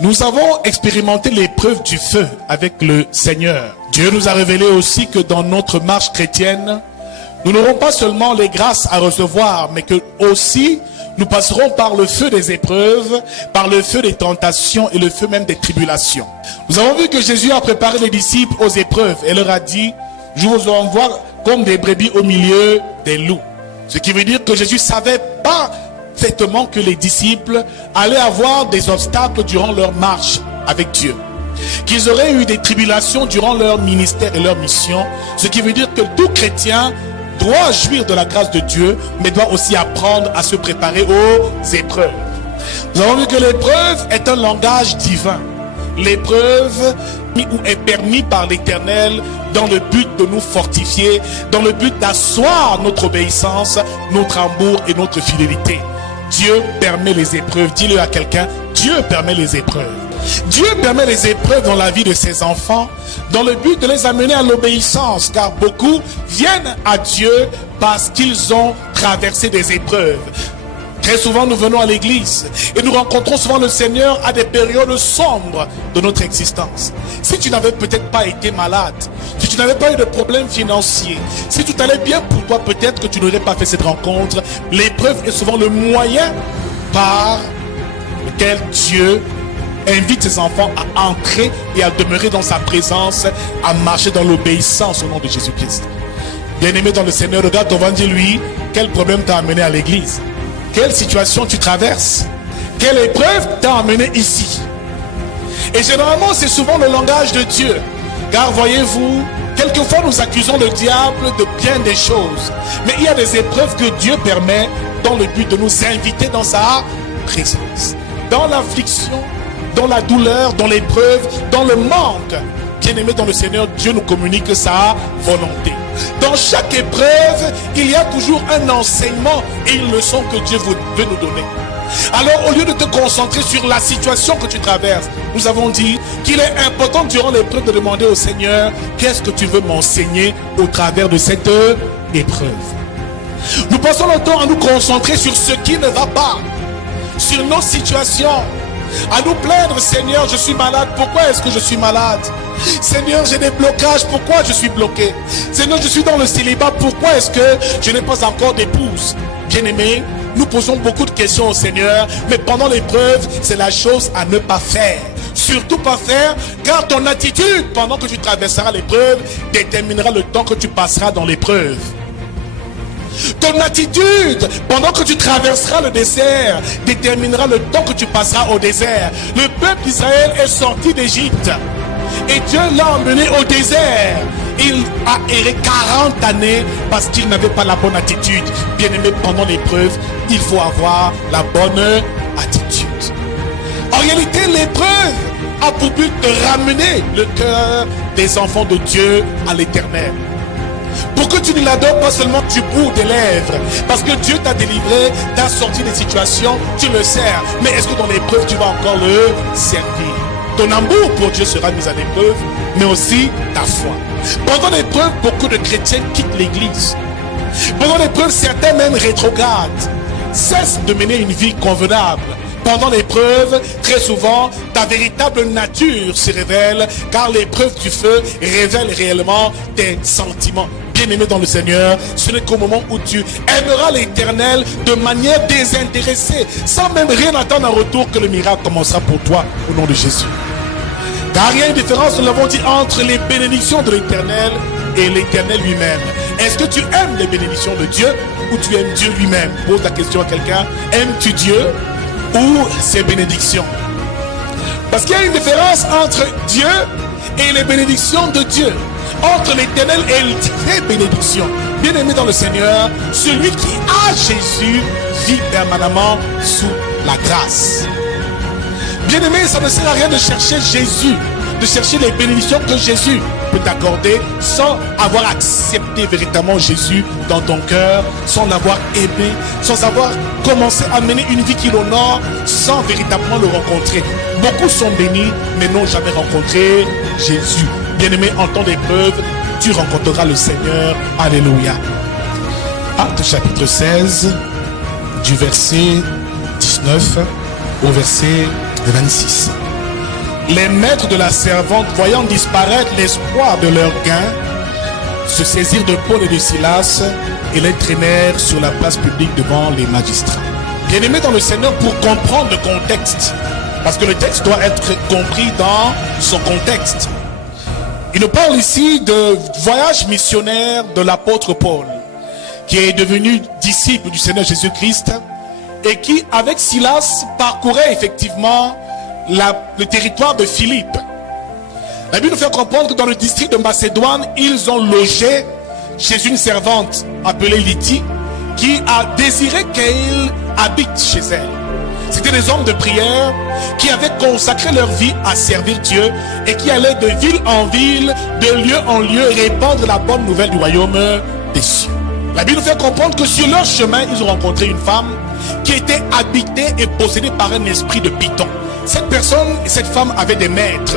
Nous avons expérimenté l'épreuve du feu avec le Seigneur. Dieu nous a révélé aussi que dans notre marche chrétienne, nous n'aurons pas seulement les grâces à recevoir, mais que aussi nous passerons par le feu des épreuves, par le feu des tentations et le feu même des tribulations. Nous avons vu que Jésus a préparé les disciples aux épreuves et leur a dit, je vous envoie comme des brebis au milieu des loups. Ce qui veut dire que Jésus savait parfaitement que les disciples allaient avoir des obstacles durant leur marche avec Dieu. Qu'ils auraient eu des tribulations durant leur ministère et leur mission. Ce qui veut dire que tout chrétien doit jouir de la grâce de Dieu, mais doit aussi apprendre à se préparer aux épreuves. Nous avons vu que l'épreuve est un langage divin. L'épreuve est permis par l'Éternel dans le but de nous fortifier, dans le but d'asseoir notre obéissance, notre amour et notre fidélité. Dieu permet les épreuves. Dis-le à quelqu'un, Dieu permet les épreuves. Dieu permet les épreuves dans la vie de ses enfants dans le but de les amener à l'obéissance, car beaucoup viennent à Dieu parce qu'ils ont traversé des épreuves. Très souvent nous venons à l'église et nous rencontrons souvent le Seigneur à des périodes sombres de notre existence. Si tu n'avais peut-être pas été malade, si tu n'avais pas eu de problème financier, si tout allait bien pour toi, peut-être que tu n'aurais pas fait cette rencontre. L'épreuve est souvent le moyen par lequel Dieu invite ses enfants à entrer et à demeurer dans sa présence, à marcher dans l'obéissance au nom de Jésus-Christ. Bien-aimé dans le Seigneur, regarde devant lui, quel problème t'a amené à l'église? Quelle situation tu traverses? Quelle épreuve t'a amené ici? Et généralement, c'est souvent le langage de Dieu. Car voyez-vous, quelquefois nous accusons le diable de bien des choses. Mais il y a des épreuves que Dieu permet dans le but de nous inviter dans sa présence. Dans l'affliction, dans la douleur, dans l'épreuve, dans le manque. Bien-aimé dans le Seigneur, Dieu nous communique sa volonté. Dans chaque épreuve, il y a toujours un enseignement et une leçon que Dieu veut nous donner. Alors, au lieu de te concentrer sur la situation que tu traverses, nous avons dit qu'il est important durant l'épreuve de demander au Seigneur, qu'est-ce que tu veux m'enseigner au travers de cette épreuve? Nous passons notre temps à nous concentrer sur ce qui ne va pas, sur nos situations, à nous plaindre, Seigneur, je suis malade, pourquoi est-ce que je suis malade? Seigneur, j'ai des blocages, pourquoi je suis bloqué? Seigneur, je suis dans le célibat, pourquoi est-ce que je n'ai pas encore d'épouse? Bien-aimé, nous posons beaucoup de questions au Seigneur, mais pendant l'épreuve, c'est la chose à ne pas faire. Surtout pas faire, car ton attitude pendant que tu traverseras l'épreuve déterminera le temps que tu passeras dans l'épreuve. Ton attitude pendant que tu traverseras le désert déterminera le temps que tu passeras au désert. Le peuple d'Israël est sorti d'Égypte et Dieu l'a emmené au désert. Il a erré 40 années parce qu'il n'avait pas la bonne attitude. Bien aimé, pendant l'épreuve, il faut avoir la bonne attitude. En réalité, l'épreuve a pour but de ramener le cœur des enfants de Dieu à l'Éternel. Pour que tu ne l'adores pas seulement du bout des lèvres, parce que Dieu t'a délivré, t'a sorti des situations, tu le sers. Mais est-ce que dans l'épreuve, tu vas encore le servir? Ton amour pour Dieu sera mis à l'épreuve, mais aussi ta foi. Pendant l'épreuve, beaucoup de chrétiens quittent l'église. Pendant l'épreuve, certains même rétrogradent, cessent de mener une vie convenable. Pendant l'épreuve, très souvent, ta véritable nature se révèle, car l'épreuve du feu révèle réellement tes sentiments. Bien-aimé dans le Seigneur, ce n'est qu'au moment où tu aimeras l'Éternel de manière désintéressée, sans même rien attendre en retour, que le miracle commencera pour toi, au nom de Jésus. Car il y a une différence, nous l'avons dit, entre les bénédictions de l'Éternel et l'Éternel lui-même. Est-ce que tu aimes les bénédictions de Dieu ou tu aimes Dieu lui-même? Pose la question à quelqu'un. Aimes-tu Dieu ou ses bénédictions? Parce qu'il y a une différence entre Dieu et les bénédictions de Dieu, entre l'Éternel et les bénédictions. Bien-aimé dans le Seigneur, celui qui a Jésus vit permanemment sous la grâce. Bien-aimé, ça ne sert à rien de chercher Jésus, de chercher les bénédictions que Jésus peut t'accorder sans avoir accepté véritablement Jésus dans ton cœur, sans l'avoir aimé, sans avoir commencé à mener une vie qui l'honore, sans véritablement le rencontrer. Beaucoup sont bénis, mais n'ont jamais rencontré Jésus. Bien-aimé, en temps d'épreuve, tu rencontreras le Seigneur. Alléluia. Actes chapitre 16, du verset 19 au verset Le 26. Les maîtres de la servante, voyant disparaître l'espoir de leur gain, se saisirent de Paul et de Silas et les traînèrent sur la place publique devant les magistrats. Bien-aimés dans le Seigneur, pour comprendre le contexte, parce que le texte doit être compris dans son contexte. Il nous parle ici de voyage missionnaire de l'apôtre Paul, qui est devenu disciple du Seigneur Jésus-Christ et qui, avec Silas, parcourait effectivement le territoire de Philippe. La Bible nous fait comprendre que dans le district de Macédoine, ils ont logé chez une servante appelée Lydie, qui a désiré qu'elle habite chez elle. C'était des hommes de prière qui avaient consacré leur vie à servir Dieu et qui allaient de ville en ville, de lieu en lieu, répandre la bonne nouvelle du royaume des cieux. La Bible nous fait comprendre que sur leur chemin, ils ont rencontré une femme qui était habitée et possédée par un esprit de python. Cette femme avait des maîtres.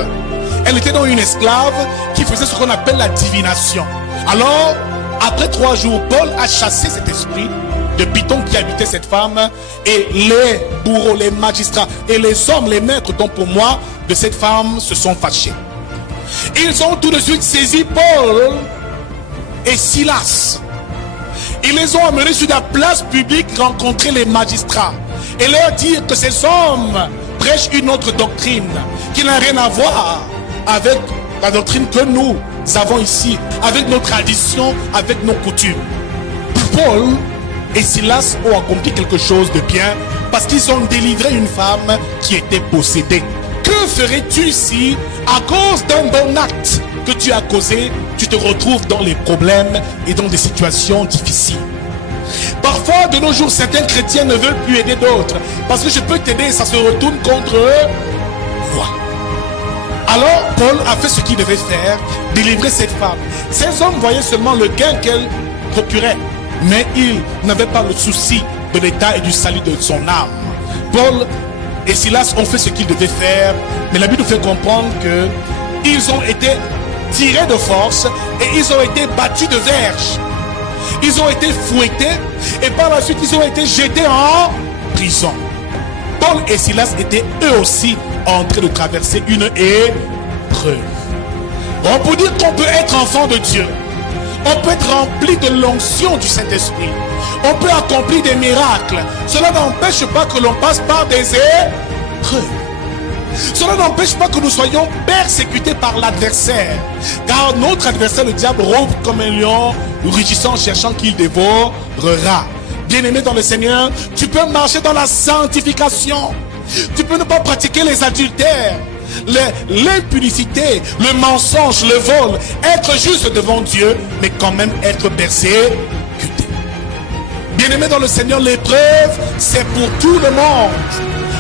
Elle était donc une esclave qui faisait ce qu'on appelle la divination. Alors, après 3 jours, Paul a chassé cet esprit de python qui habitait cette femme, et les bourreaux, les magistrats et les hommes, les maîtres, dont pour moi, de cette femme se sont fâchés. Ils ont tout de suite saisi Paul et Silas. Ils les ont amenés sur la place publique rencontrer les magistrats et leur dire que ces hommes prêchent une autre doctrine qui n'a rien à voir avec la doctrine que nous avons ici, avec nos traditions, avec nos coutumes. Paul et Silas ont accompli quelque chose de bien parce qu'ils ont délivré une femme qui était possédée. Que ferais-tu si, à cause d'un bon acte que tu as causé, tu te retrouves dans les problèmes et dans des situations difficiles? Parfois, de nos jours, certains chrétiens ne veulent plus aider d'autres parce que je peux t'aider et ça se retourne contre moi. Alors, Paul a fait ce qu'il devait faire, délivrer cette femme. Ces hommes voyaient seulement le gain qu'elle procurait, mais ils n'avaient pas le souci de l'état et du salut de son âme. Paul et Silas ont fait ce qu'ils devaient faire, mais la Bible nous fait comprendre qu'ils ont été tirés de force et ils ont été battus de verges. Ils ont été fouettés et par la suite ils ont été jetés en prison. Paul et Silas étaient eux aussi en train de traverser une épreuve. On peut dire qu'on peut être enfant de Dieu. On peut être rempli de l'onction du Saint-Esprit. On peut accomplir des miracles. Cela n'empêche pas que l'on passe par des épreuves. Cela n'empêche pas que nous soyons persécutés par l'adversaire. Car notre adversaire, le diable, rôde comme un lion, rugissant, cherchant qu'il dévorera. Bien-aimé dans le Seigneur, tu peux marcher dans la sanctification. Tu peux ne pas pratiquer les adultères, l'impudicité, le mensonge, le vol, être juste devant Dieu, mais quand même être persécuté. Bien-aimé dans le Seigneur, l'épreuve, c'est pour tout le monde.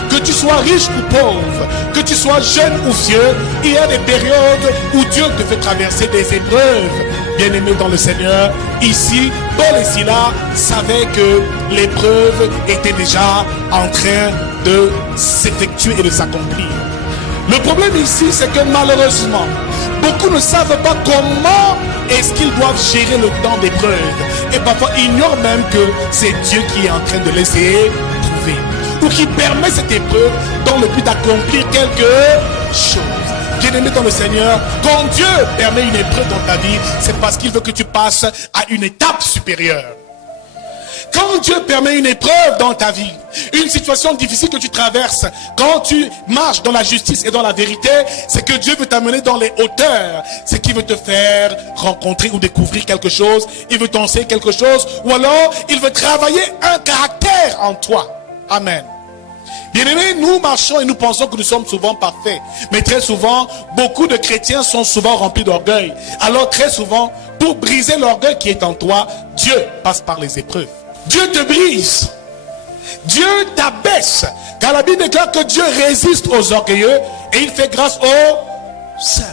Que tu sois riche ou pauvre, que tu sois jeune ou vieux, il y a des périodes où Dieu te fait traverser des épreuves. Bien-aimé dans le Seigneur, ici, Paul et Silas savaient que l'épreuve était déjà en train de s'effectuer et de s'accomplir. Le problème ici, c'est que malheureusement, beaucoup ne savent pas comment est-ce qu'ils doivent gérer le temps d'épreuve. Et parfois ignorent même que c'est Dieu qui est en train de les éprouver, ou qui permet cette épreuve dans le but d'accomplir quelque chose. Bien-aimé dans le Seigneur, quand Dieu permet une épreuve dans ta vie, c'est parce qu'il veut que tu passes à une étape supérieure. Quand Dieu permet une épreuve dans ta vie, une situation difficile que tu traverses, quand tu marches dans la justice et dans la vérité, c'est que Dieu veut t'amener dans les hauteurs. C'est qu'il veut te faire rencontrer ou découvrir quelque chose, il veut t'enseigner quelque chose, ou alors il veut travailler un caractère en toi. Amen. Bien-aimés, nous marchons et nous pensons que nous sommes souvent parfaits. Mais très souvent, beaucoup de chrétiens sont souvent remplis d'orgueil. Alors très souvent, pour briser l'orgueil qui est en toi, Dieu passe par les épreuves. Dieu te brise. Dieu t'abaisse. Car la Bible déclare que Dieu résiste aux orgueilleux et il fait grâce aux simples.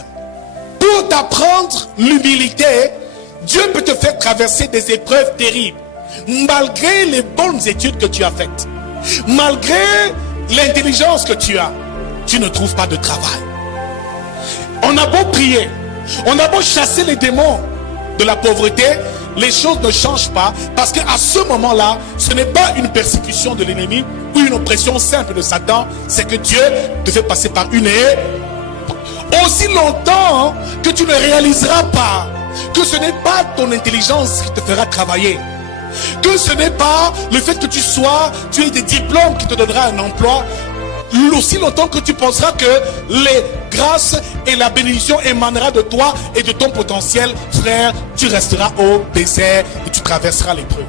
Pour t'apprendre l'humilité, Dieu peut te faire traverser des épreuves terribles. Malgré les bonnes études que tu as faites, malgré l'intelligence que tu as, tu ne trouves pas de travail. On a beau prier, on a beau chasser les démons de la pauvreté, les choses ne changent pas, parce qu'à ce moment-là, ce n'est pas une persécution de l'ennemi ou une oppression simple de Satan, c'est que Dieu te fait passer par une aussi longtemps que tu ne réaliseras pas que ce n'est pas ton intelligence qui te fera travailler, que ce n'est pas le fait que tu aies des diplômes qui te donnera un emploi, aussi longtemps que tu penseras que les grâces et la bénédiction émanera de toi et de ton potentiel, frère, tu resteras au désert et tu traverseras l'épreuve.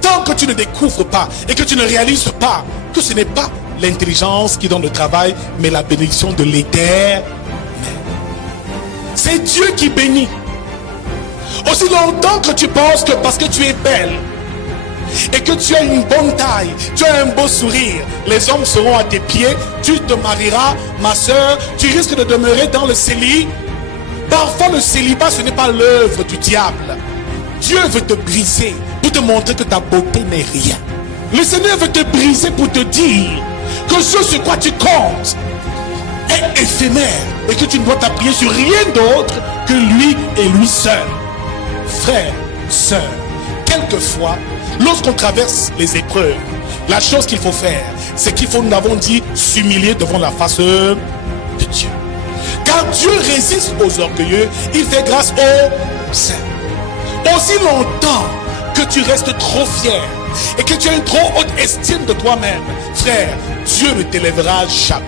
Tant que tu ne découvres pas et que tu ne réalises pas que ce n'est pas l'intelligence qui donne le travail, mais la bénédiction de l'Éternel. C'est Dieu qui bénit. Aussi longtemps que tu penses que parce que tu es belle et que tu as une bonne taille, tu as un beau sourire, les hommes seront à tes pieds, tu te marieras, ma soeur, tu risques de demeurer dans le célibat. Parfois le célibat, ce n'est pas l'œuvre du diable. Dieu veut te briser pour te montrer que ta beauté n'est rien. Le Seigneur veut te briser pour te dire que ce sur quoi tu comptes est éphémère et que tu ne dois t'appuyer sur rien d'autre que lui et lui seul. Frère, sœur, quelquefois, lorsqu'on traverse les épreuves, la chose qu'il faut faire, c'est qu'il faut, nous l'avons dit, s'humilier devant la face de Dieu. Car Dieu résiste aux orgueilleux, il fait grâce aux saints. Aussi longtemps que tu restes trop fier et que tu as une trop haute estime de toi-même, frère, Dieu ne t'élèvera jamais.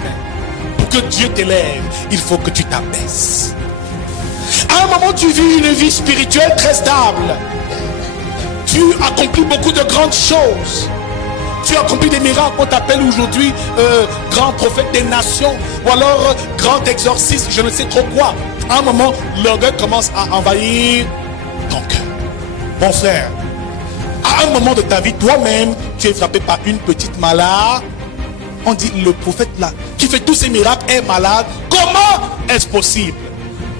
Pour que Dieu t'élève, il faut que tu t'abaisses. À un moment, tu vis une vie spirituelle très stable. Tu accomplis beaucoup de grandes choses. Tu accomplis des miracles. On t'appelle aujourd'hui grand prophète des nations. Ou alors grand exorciste, je ne sais trop quoi. À un moment, l'orgueil commence à envahir ton cœur. Mon frère, à un moment de ta vie, toi-même, tu es frappé par une petite maladie. On dit, le prophète là, qui fait tous ces miracles, est malade. Comment est-ce possible?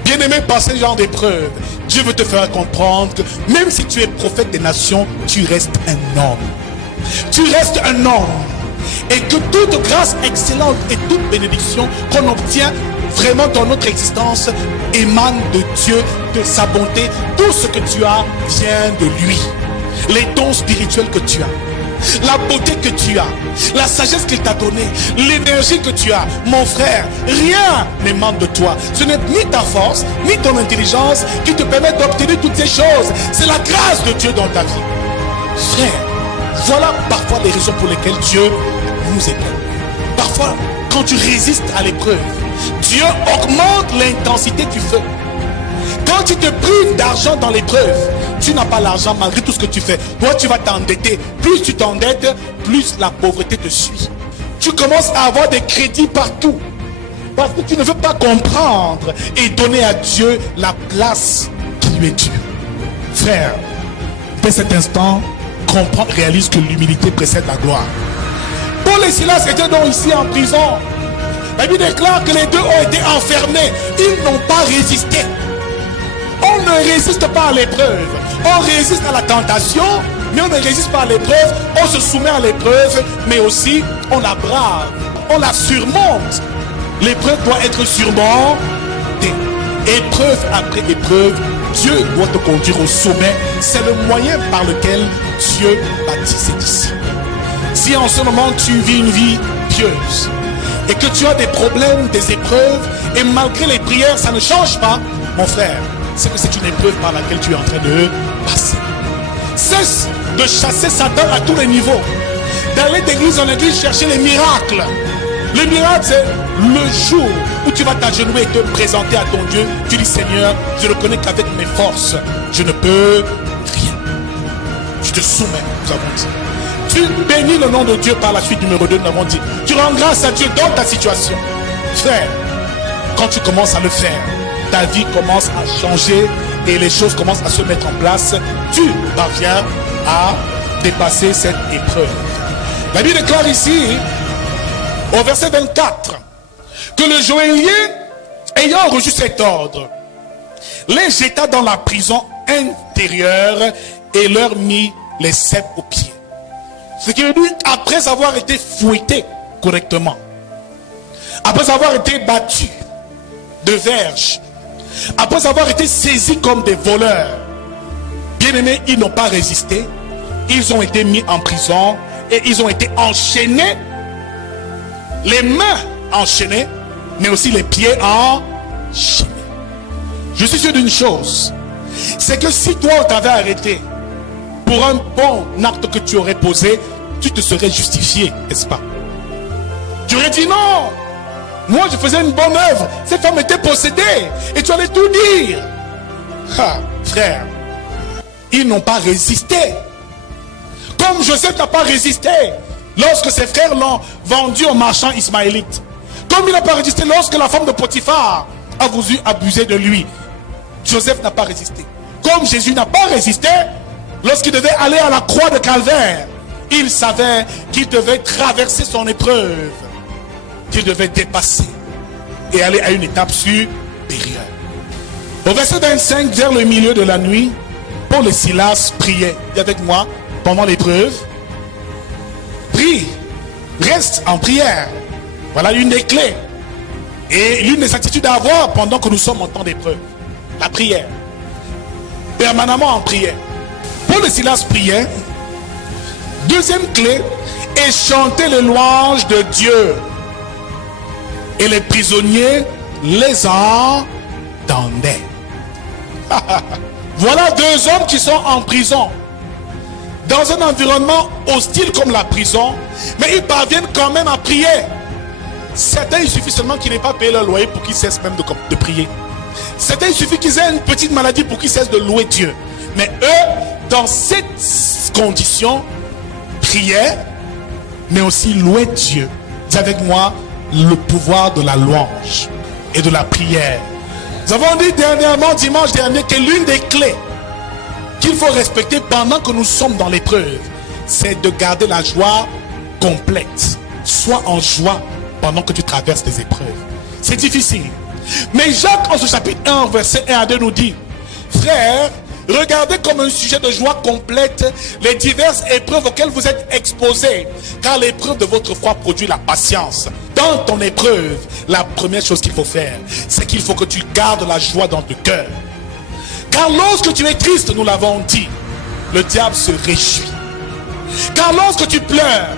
Bien-aimé, par ce genre d'épreuve, Dieu veut te faire comprendre que même si tu es prophète des nations, tu restes un homme. Tu restes un homme. Et que toute grâce excellente et toute bénédiction qu'on obtient vraiment dans notre existence émane de Dieu, de sa bonté. Tout ce que tu as vient de lui. Les dons spirituels que tu as, la beauté que tu as, la sagesse qu'il t'a donnée, l'énergie que tu as, mon frère, rien n'émane de toi. Ce n'est ni ta force, ni ton intelligence qui te permet d'obtenir toutes ces choses. C'est la grâce de Dieu dans ta vie. Frère, voilà parfois les raisons pour lesquelles Dieu nous épreuve. Parfois, quand tu résistes à l'épreuve, Dieu augmente l'intensité du feu. Quand tu te prives d'argent dans l'épreuve, tu n'as pas l'argent malgré tout ce que tu fais. Toi, tu vas t'endetter. Plus tu t'endettes, plus la pauvreté te suit. Tu commences à avoir des crédits partout. Parce que tu ne veux pas comprendre et donner à Dieu la place qui lui est due. Frère, dès cet instant, comprends, réalise que l'humilité précède la gloire. Paul et Silas étaient donc ici en prison. La Bible déclare que les deux ont été enfermés. Ils n'ont pas résisté. On ne résiste pas à l'épreuve. On résiste à la tentation, mais on ne résiste pas à l'épreuve. On se soumet à l'épreuve, mais aussi on la brave. On la surmonte. L'épreuve doit être surmontée. Épreuve après épreuve, Dieu doit te conduire au sommet. C'est le moyen par lequel Dieu bâtit ses disciples. Si en ce moment tu vis une vie pieuse et que tu as des problèmes, des épreuves, et malgré les prières, ça ne change pas, mon frère, c'est que c'est une épreuve par laquelle tu es en train de passer. Cesse de chasser Satan à tous les niveaux. D'aller d'église en église chercher les miracles. Le miracle, c'est le jour où tu vas t'agenouiller et te présenter à ton Dieu. Tu dis, Seigneur, je ne connais qu'avec mes forces, je ne peux rien. Tu te soumets, nous avons dit. Tu bénis le nom de Dieu par la suite, numéro 2, nous avons dit. Tu rends grâce à Dieu dans ta situation. Frère, quand tu commences à le faire, ta vie commence à changer et les choses commencent à se mettre en place. Tu parviens à dépasser cette épreuve. La Bible déclare ici, au verset 24, que le joaillier, ayant reçu cet ordre, les jeta dans la prison intérieure et leur mit les cèpes aux pieds. Ce qui veut dire, après avoir été fouetté correctement, après avoir été battu de verges, après avoir été saisis comme des voleurs, Bien-aimés, ils n'ont pas résisté. Ils ont été mis en prison et ils ont été enchaînés. Les mains enchaînées, mais aussi les pieds enchaînés. Je suis sûr d'une chose, c'est que si toi on t'avait arrêté pour un bon acte que tu aurais posé, tu te serais justifié, n'est-ce pas? Tu aurais dit non, moi je faisais une bonne œuvre, cette femme était possédée, et tu allais tout dire. Ah, frère, ils n'ont pas résisté. Comme Joseph n'a pas résisté lorsque ses frères l'ont vendu aux marchands ismaélites. Comme il n'a pas résisté lorsque la femme de Potiphar a voulu abuser de lui. Joseph n'a pas résisté. Comme Jésus n'a pas résisté lorsqu'il devait aller à la croix de Calvaire. Il savait qu'il devait traverser son épreuve, qu'il devait dépasser et aller à une étape supérieure. Au verset 25, vers le milieu de la nuit, Paul et Silas priaient. Dis avec moi, pendant l'épreuve. Prie, reste en prière. Voilà une des clés. Et l'une des attitudes à avoir pendant que nous sommes en temps d'épreuve. La prière. Permanemment en prière. Paul et Silas priaient. Deuxième clé, et chanter les louanges de Dieu. Et les prisonniers les entendaient. Voilà deux hommes qui sont en prison. Dans un environnement hostile comme la prison, mais ils parviennent quand même à prier. Certains, il suffit seulement qu'ils n'aient pas payé leur loyer pour qu'ils cessent même de prier. Certains, il suffit qu'ils aient une petite maladie pour qu'ils cessent de louer Dieu. Mais eux, dans cette condition, priaient, mais aussi louaient Dieu. Dis avec moi, le pouvoir de la louange et de la prière. Nous avons dit dernièrement, dimanche dernier, que l'une des clés qu'il faut respecter pendant que nous sommes dans l'épreuve, c'est de garder la joie complète. Sois en joie pendant que tu traverses des épreuves. C'est difficile. Mais Jacques, en ce chapitre 1, verset 1 à 2, nous dit: frères, regardez comme un sujet de joie complète les diverses épreuves auxquelles vous êtes exposés, car l'épreuve de votre foi produit la patience. Dans ton épreuve, la première chose qu'il faut faire, c'est qu'il faut que tu gardes la joie dans ton cœur. Car lorsque tu es triste, nous l'avons dit, le diable se réjouit. Car lorsque tu pleures,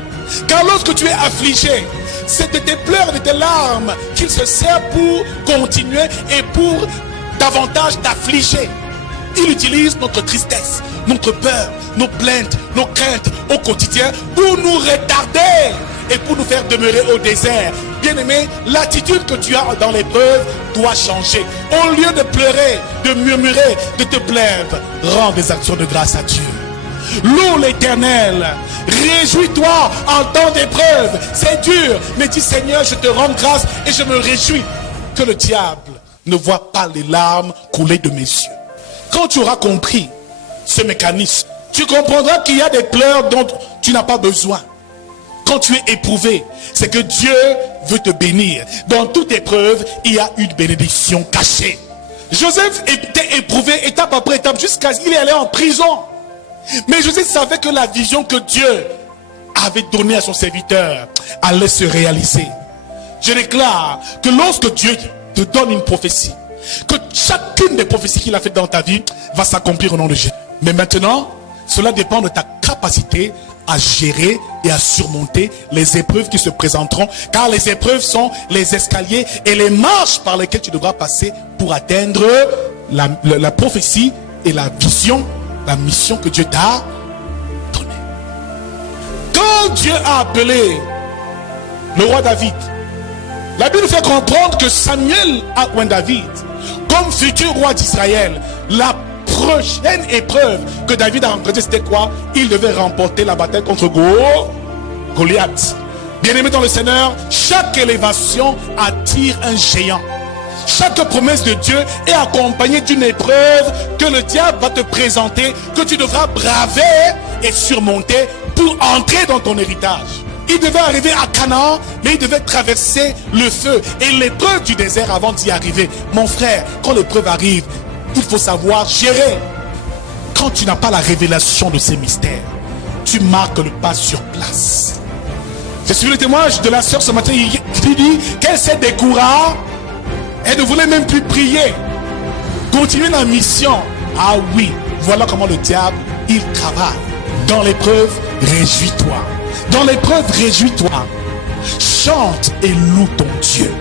car lorsque tu es affligé, c'est de tes pleurs et de tes larmes qu'il se sert pour continuer et pour davantage t'affliger. Il utilise notre tristesse, notre peur, nos plaintes, nos craintes au quotidien pour nous retarder et pour nous faire demeurer au désert. Bien-aimé, l'attitude que tu as dans l'épreuve doit changer. Au lieu de pleurer, de murmurer, de te plaindre, rends des actions de grâce à Dieu. Loue l'Éternel. Réjouis-toi en temps d'épreuve. C'est dur, mais dis: Seigneur, je te rends grâce et je me réjouis. Que le diable ne voit pas les larmes couler de mes yeux. Quand tu auras compris ce mécanisme, tu comprendras qu'il y a des pleurs dont tu n'as pas besoin. Quand tu es éprouvé, c'est que Dieu veut te bénir. Dans toute épreuve, il y a une bénédiction cachée. Joseph était éprouvé étape après étape jusqu'à ce qu'il est allé en prison. Mais Joseph savait que la vision que Dieu avait donnée à son serviteur allait se réaliser. Je déclare que lorsque Dieu te donne une prophétie, que chacune des prophéties qu'il a faites dans ta vie va s'accomplir au nom de Jésus. Mais maintenant, cela dépend de ta capacité à gérer et à surmonter les épreuves qui se présenteront, car les épreuves sont les escaliers et les marches par lesquelles tu devras passer pour atteindre la prophétie et la vision, la mission que Dieu t'a donnée. Quand Dieu a appelé le roi David, la Bible fait comprendre que Samuel a oint David comme futur roi d'Israël. La prochaine épreuve que David a rencontrée, c'était quoi? Il devait remporter la bataille contre Goliath. Bien-aimé dans le Seigneur, chaque élévation attire un géant. Chaque promesse de Dieu est accompagnée d'une épreuve que le diable va te présenter, que tu devras braver et surmonter pour entrer dans ton héritage. Il devait arriver à Canaan, mais il devait traverser le feu et l'épreuve du désert avant d'y arriver. Mon frère, quand l'épreuve arrive, il faut savoir gérer. Quand tu n'as pas la révélation de ces mystères, tu marques le pas sur place. J'ai suivi le témoignage de la sœur ce matin qui dit qu'elle s'est découragée. Elle ne voulait même plus prier. Continuer la mission. Ah oui, Voilà comment le diable, il travaille. Dans l'épreuve, réjouis-toi. Dans l'épreuve, réjouis-toi. Chante et loue ton Dieu.